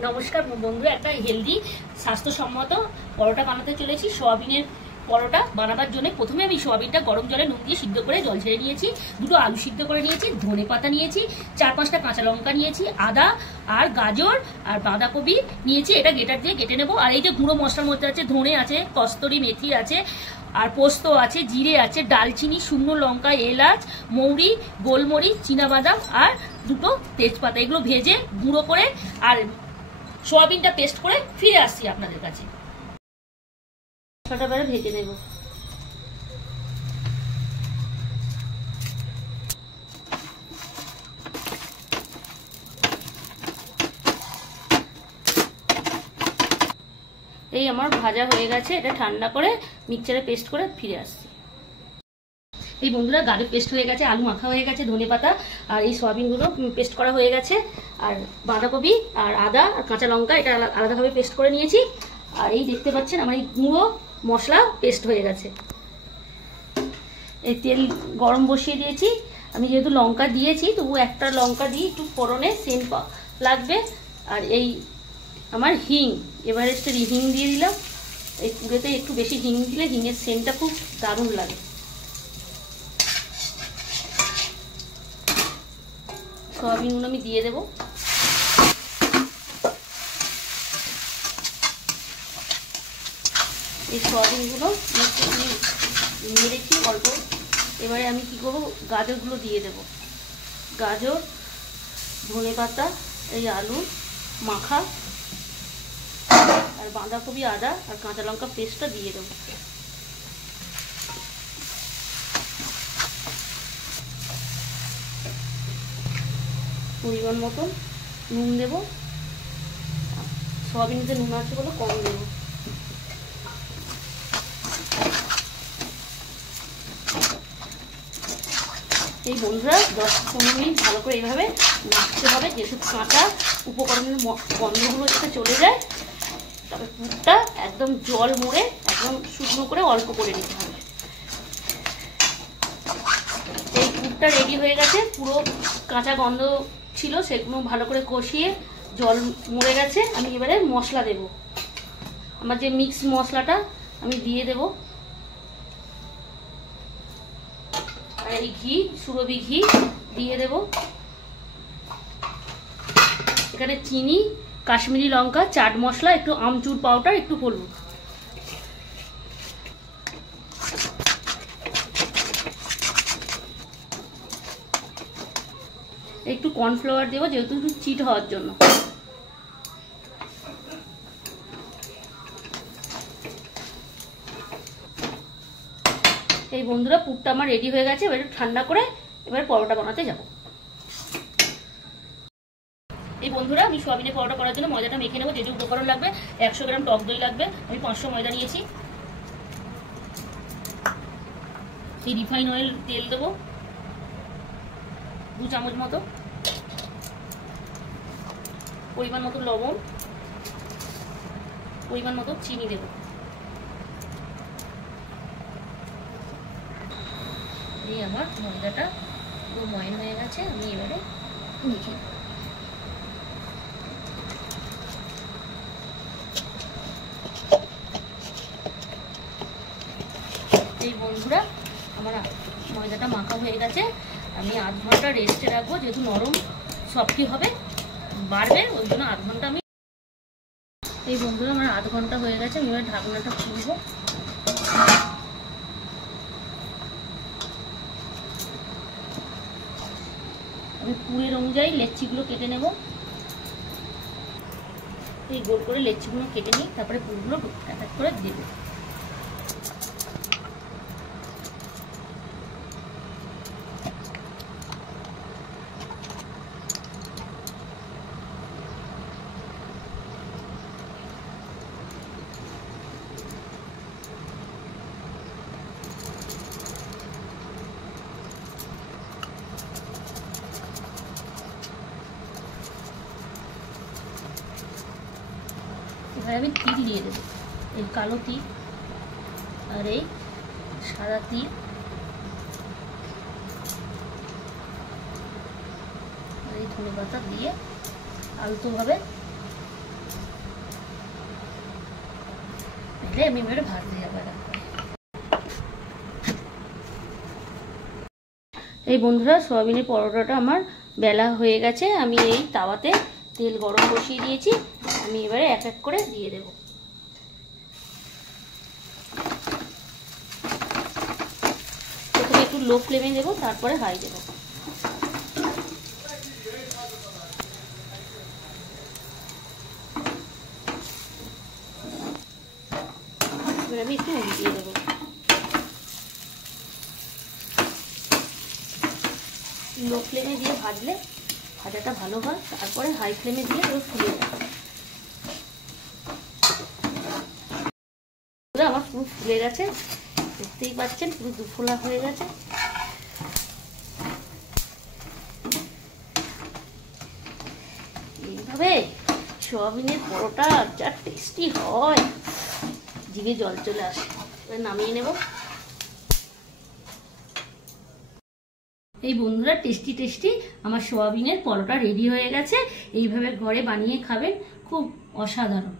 নমস্কার বন্ধুরা, একটা হেলদি স্বাস্থ্যসম্মত পরোটা বানাতে চলেছি। সোয়াবিনের পরোটা বানাবার জন্য প্রথমে আমি সোয়াবিনটা গরম জলে নুন দিয়ে সিদ্ধ করে জল ছেড়ে নিয়েছি, দুটো আলু সিদ্ধ করে নিয়েছি, ধনেপাতা নিয়েছি, 4-5টা কাঁচা লঙ্কা নিয়েছি, আদা আর গাজর আর বাঁধাকপি নিয়েছি। এটা গ্রেটার দিয়ে কেটে নেবো। আর এই যে গুঁড়ো মশলার মধ্যে আছে ধনে আছে, কস্তুরি মেথি আছে, আর পোস্ত আছে, জিরে আছে, ডালচিনি, শুকনো লঙ্কা, এলাচ, মৌরি, গোলমরিচ, চীনাবাদাম আর দুটো তেজপাতা, এগুলো ভেজে গুঁড়ো করে আর সোয়াবিনটা পেস্ট করে ফিরে আসছি আপনাদের কাছে। মশলাটা ভেজে নেব। এই আমার ভাজা হয়ে গেছে, এটা ঠান্ডা করে মিক্সচারে পেস্ট করে ফিরে আসছি। এই বন্ধুরা, গাজর পেস্ট হয়ে গেছে, আলু মাখা হয়ে গেছে, ধনেপাতা আর এই সয়াবিনগুলো পেস্ট করা হয়ে গেছে, আর বাঁধাকপি আর আদা আর কাঁচা লঙ্কা এটা আলাদাভাবে পেস্ট করে নিয়েছি। আর এই দেখতে পাচ্ছেন আমার এই গুঁড়ো মশলা পেস্ট হয়ে গেছে। এই তেল গরম বসিয়ে দিয়েছি। আমি যেহেতু লঙ্কা দিয়েছি তবু একটা লঙ্কা দিয়ে একটু ফোড়নে সেন্ট লাগবে। আর এই আমার হিং, এভারেস্টের হিং দিয়ে দিলাম। এই পুরেতে একটু বেশি হিং দিলে হিংয়ের সেন্টটা খুব দারুণ লাগে। সয়াবিনগুলো আমি দিয়ে দেবো। এই সয়াবিনগুলো মেরেছি অল্প। এবারে আমি কি করবো, গাজরগুলো দিয়ে দেব। গাজর, ধনেপাতা, এই আলু মাখা আর বাঁধাকপি, আদা আর কাঁচা লঙ্কা পেস্টটা দিয়ে দেবো। পরিমাণ মতন নুন দেবো। সয়াবিনতে নুন আছে বলে কম দেবো। এই বন্ধুরা 10-15 মিনিট ভালো করে এইভাবে নাড়তে হবে, যেহেতু কাঁচা উপকরণের গন্ধগুলো যাতে চলে যায়। তবে পুরটা একদম জল মুড়ে একদম শুকনো করে অল্প করে নিতে হবে। এই পুরটা রেডি হয়ে গেছে। পুরো কাঁচা গন্ধ ছিল সেগুলো ভালো করে কষিয়ে জল মরে গেছে। আমি এবারে মশলা দেব। আমার যে মিক্স মশলাটা আমি দিয়ে দেব। আর এই ঘি, সুরভি ঘি দিয়ে দেব। এখানে চিনি, কাশ্মীরি লঙ্কা, চাট মশলা, একটু আমচুর পাউডার, একটু হলুদ। একটু কর্নফ্লাওয়ার দেবো যেহেতু একটু চিট হওয়ার জন্য। এই বন্ধুরা, পুরটা আমার রেডি হয়ে গেছে। এবার ঠান্ডা করে এবার পরোটা বানাতে যাব। এই বন্ধুরা, আমি সোয়াবিনের পরোটা করার জন্য ময়দাটা মেখে নেবো। যে যে উপকরণ লাগবে, 100 গ্রাম টক দই লাগবে, আমি 500 ময়দা নিয়েছি। এই রিফাইন অয়েল তেল দেবো 2 চামচ মতো, পরিমাণ মতো লবণ, পরিমাণ মতো চিনি দেব। এই আমার ময়দাটা পুরো ময়ন হয়ে গেছে। আমি এবারে মেখে দেব। এই বন্ধুরা, আমার ময়দাটা মাখা হয়ে গেছে। আমি আধ ঘন্টা রেস্টে রাখবো, যেহেতু নরম সফটই হবে, বাড়বে, ওই জন্য আধ ঘন্টা আমি। এই বন্ধুরা, আমার আধ ঘন্টা হয়ে গেছে। আমি এবার ঢাকনাটা খুলবো। আমি পুরের অনুযায়ী লেচিগুলো কেটে নেব। এই গোল করে লেচিগুলো কেটে নিই, তারপরে পুরগুলো এক এক করে দেব। এবার আমি তিল দিয়ে দেবো। এই কালো তিল আর এই সাদা তিল, আর এই ধনেপাতা দিয়ে আলতোভাবে ভাজলে আমি এবারে ভাজতে যাবো। এই বন্ধুরা, সয়াবিনের পরোটাটা আমার বেলা হয়ে গেছে। আমি এই তাওয়াতে তেল গরম বসিয়ে দিয়েছি, আমি এবারে এক এক করে দিয়ে দেব। প্রথমে একটু লো ফ্লেমে দেবো, তারপরে হাই দেবো। এবার আমি একটু উল্টিয়ে দেবো। লো ফ্লেমে দিয়ে ভাজলে ভাজাটা ভালো হয়, তারপরে হাই ফ্লেমে দিয়ে পুরো ফুলে যায়। আমার পুরো ফুলে গেছে, দেখতেই পাচ্ছেন পুরো দুফোলা হয়ে গেছে। এইভাবে সয়াবিনের পরোটা যা টেস্টি হয়, জিভে জল চলে আসে। এবার নামিয়ে নেব। এই বন্ধুরা, টেস্টি টেস্টি আমার সয়াবিনের পরোটা রেডি হয়ে গেছে। এইভাবে ঘরে বানিয়ে খাবেন, খুব অসাধারণ।